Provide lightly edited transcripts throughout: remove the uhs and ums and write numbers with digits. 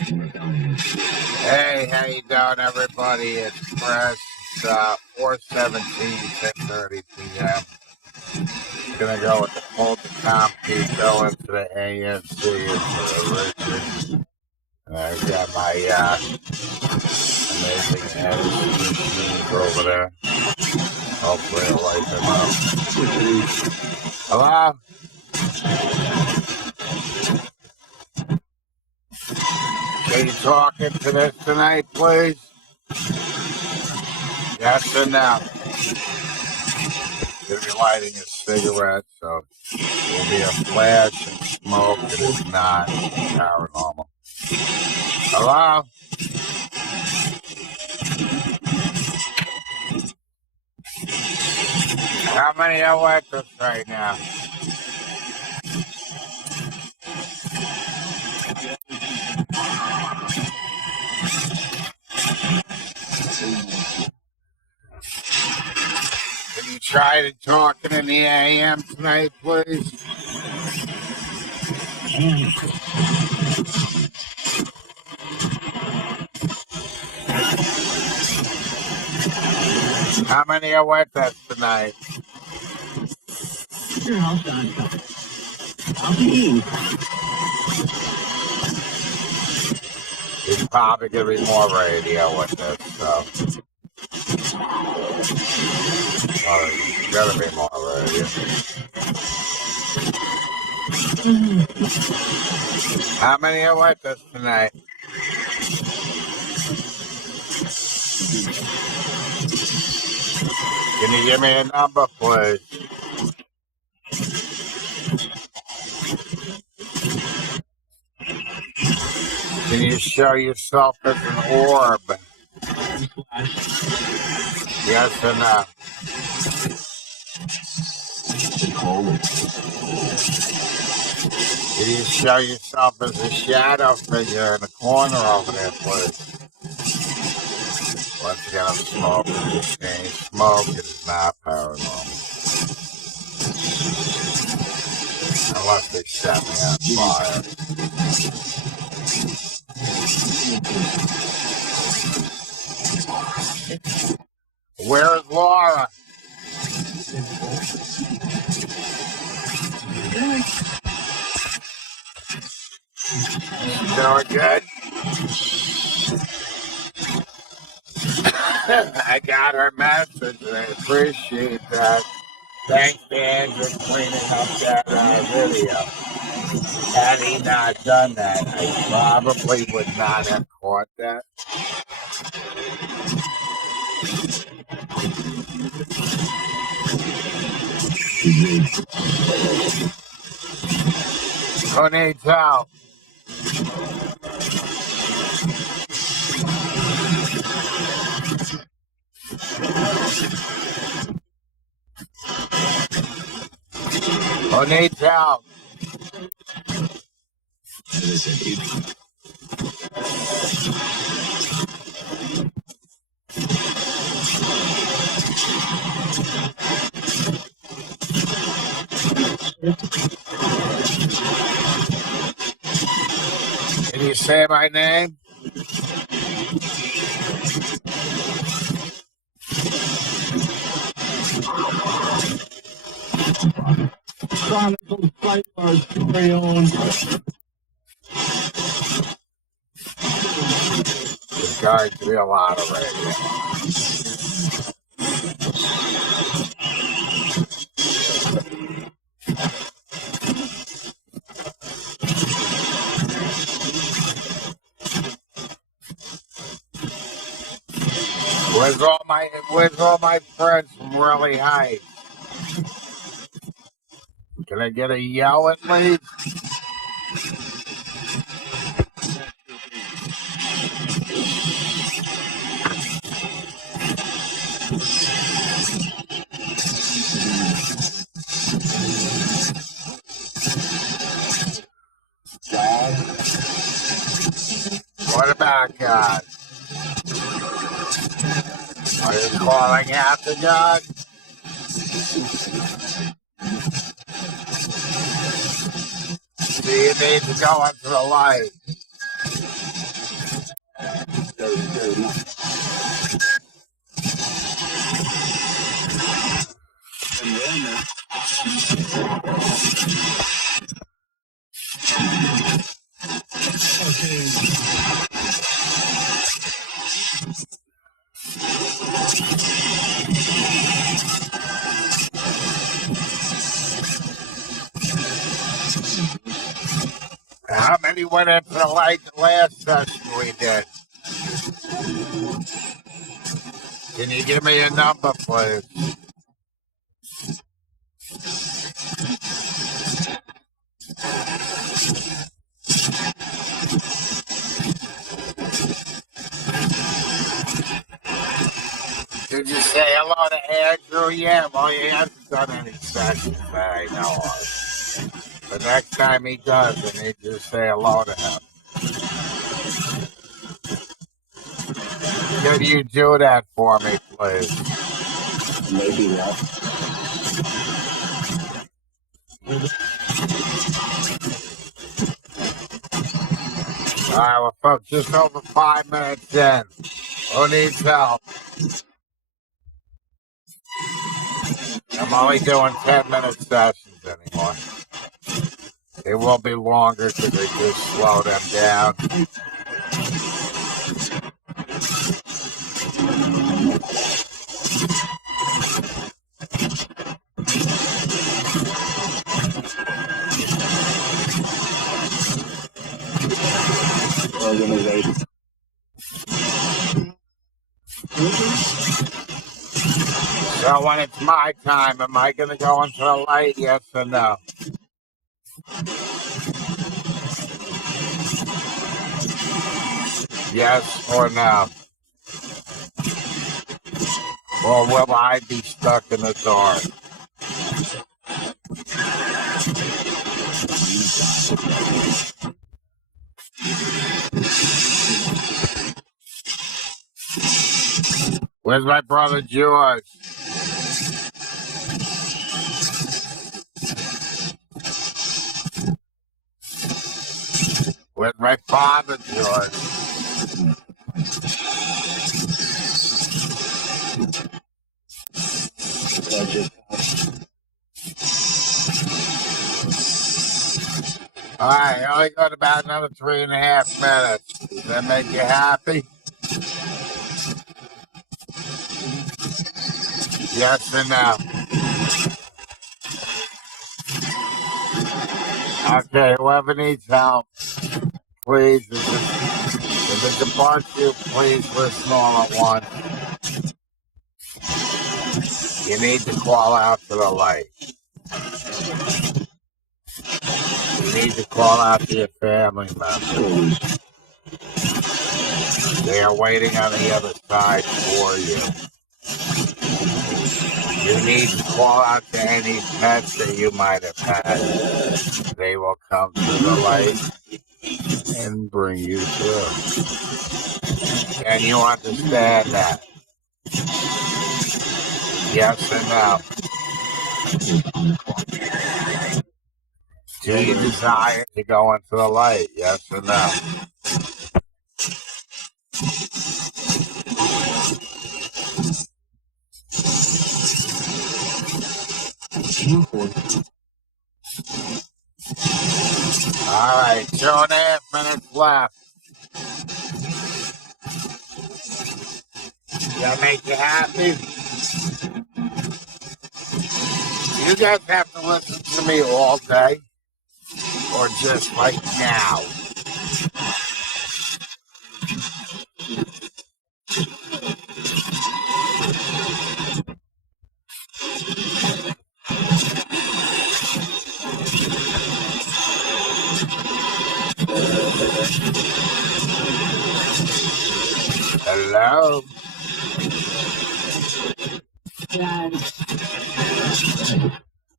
Hey, how you doing, everybody? It's Chris. It's 4:17, 10:30 p.m. Gonna go with the poltercom pico into the ANC into the Richard. And I've got my amazing editing machines over there. Hopefully it'll light them up. Hello? Can you talk into this tonight, please? Yes or no? Gonna be lighting a cigarette, so there'll be a flash and smoke. It is not paranormal. Hello? How many are with us right now? Can you try to talk in the AM tonight, please? How many are with us tonight? There's probably going to be more radio with this, so. Well, there's going to be more radio. How many are with us tonight? Can you give me a number, please? Can you show yourself as an orb? Yes or no? Can you show yourself as a shadow figure in the corner over there, please? Once again, I'm smoking. Smoke is not paranormal. Unless they set me on fire. Where is Laura? Doing good? I got her message and I appreciate that. Thanks, Dan, for cleaning up that video. Had he not done that, I probably would not have caught that. Who needs help? Who needs help? Can you say my name? Chronicles Fight Arts very own. There's going to be a lot of radio. Where's all my friends from really high? Can I get a yell at least? What about God? Are you calling out to God? Do you need to go into the light? How many went into the light the last session we did? Can you give me a number, please? Did you say hello to Andrew yet? Well, he hasn't done any sessions that I know of. The next time he does, I need you to say hello to him. Could you do that for me, please? Maybe that. All right, well, folks, just over 5 minutes in. Who needs help? I'm only doing 10-minute sessions anymore. It will be longer because they just slow them down. Organization. So when it's my time, am I going to go into the light, yes or no? Yes or no? Or will I be stuck in the dark? Where's my brother George? Where's my father George? All right, I only got about another 3.5 minutes. Does that make you happy? Yes or no? Okay, whoever needs help, please, if it's a part you, please listen all at once. You need to call out to the light. You need to call out to your family members. They are waiting on the other side for you. You need to call out to any pets that you might have had. They will come to the light and bring you through. Can you understand that? Yes or no? Do you desire to go into the light? Yes or no? All right, 2.5 minutes left. That make you happy? You guys have to listen to me all day, or just like now? Hello?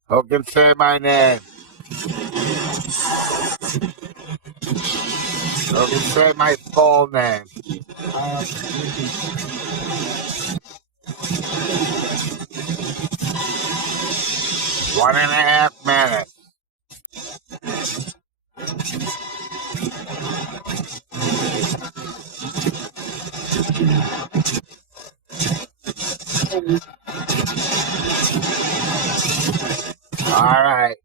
Who can say my name? Who can say my full name? 1.5 minutes. All right.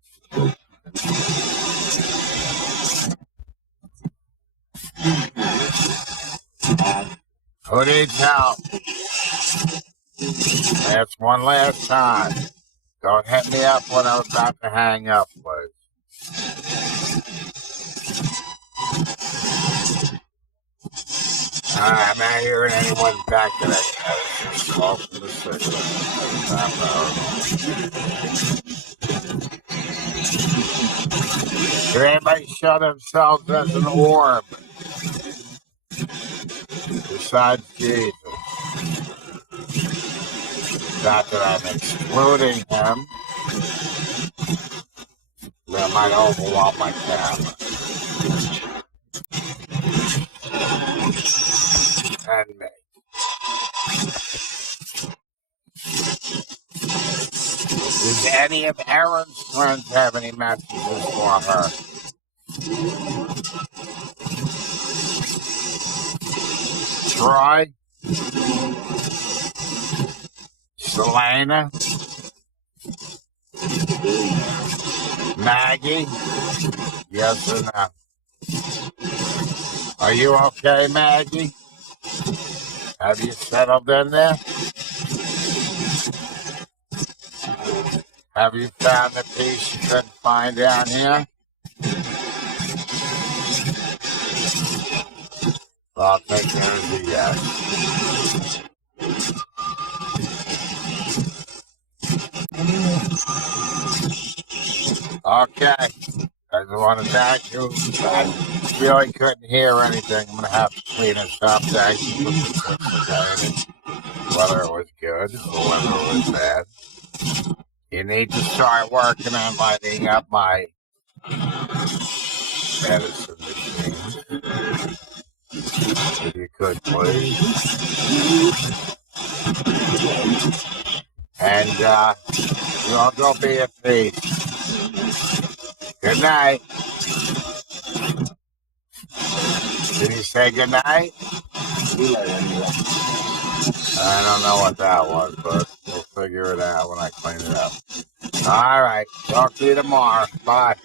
Who needs help? That's one last time. Don't hit me up when I'm about to hang up, please. I'm not hearing anyone back today. I was just smoking the cigarette. Did anybody show themselves as an orb besides Jesus? Not that I'm excluding him. That might overwhelm my camera. And me. Does any of Erin's friends have any messages for her? Troy? Selena? Maggie? Yes or no? Are you okay, Maggie? Have you settled in there? Have you found the piece you couldn't find down here? Well, I'll take it as a yes. Okay. I just want to thank you. I really couldn't hear anything. I'm going to have to clean this up. Thank you for participating. Whether it was good or whether it was bad. You need to start working on lighting up my medicine machine. If you could, please. And you all go be at peace. Good night. Did he say good night? I don't know what that was, but we'll figure it out when I clean it up. All right. Talk to you tomorrow. Bye.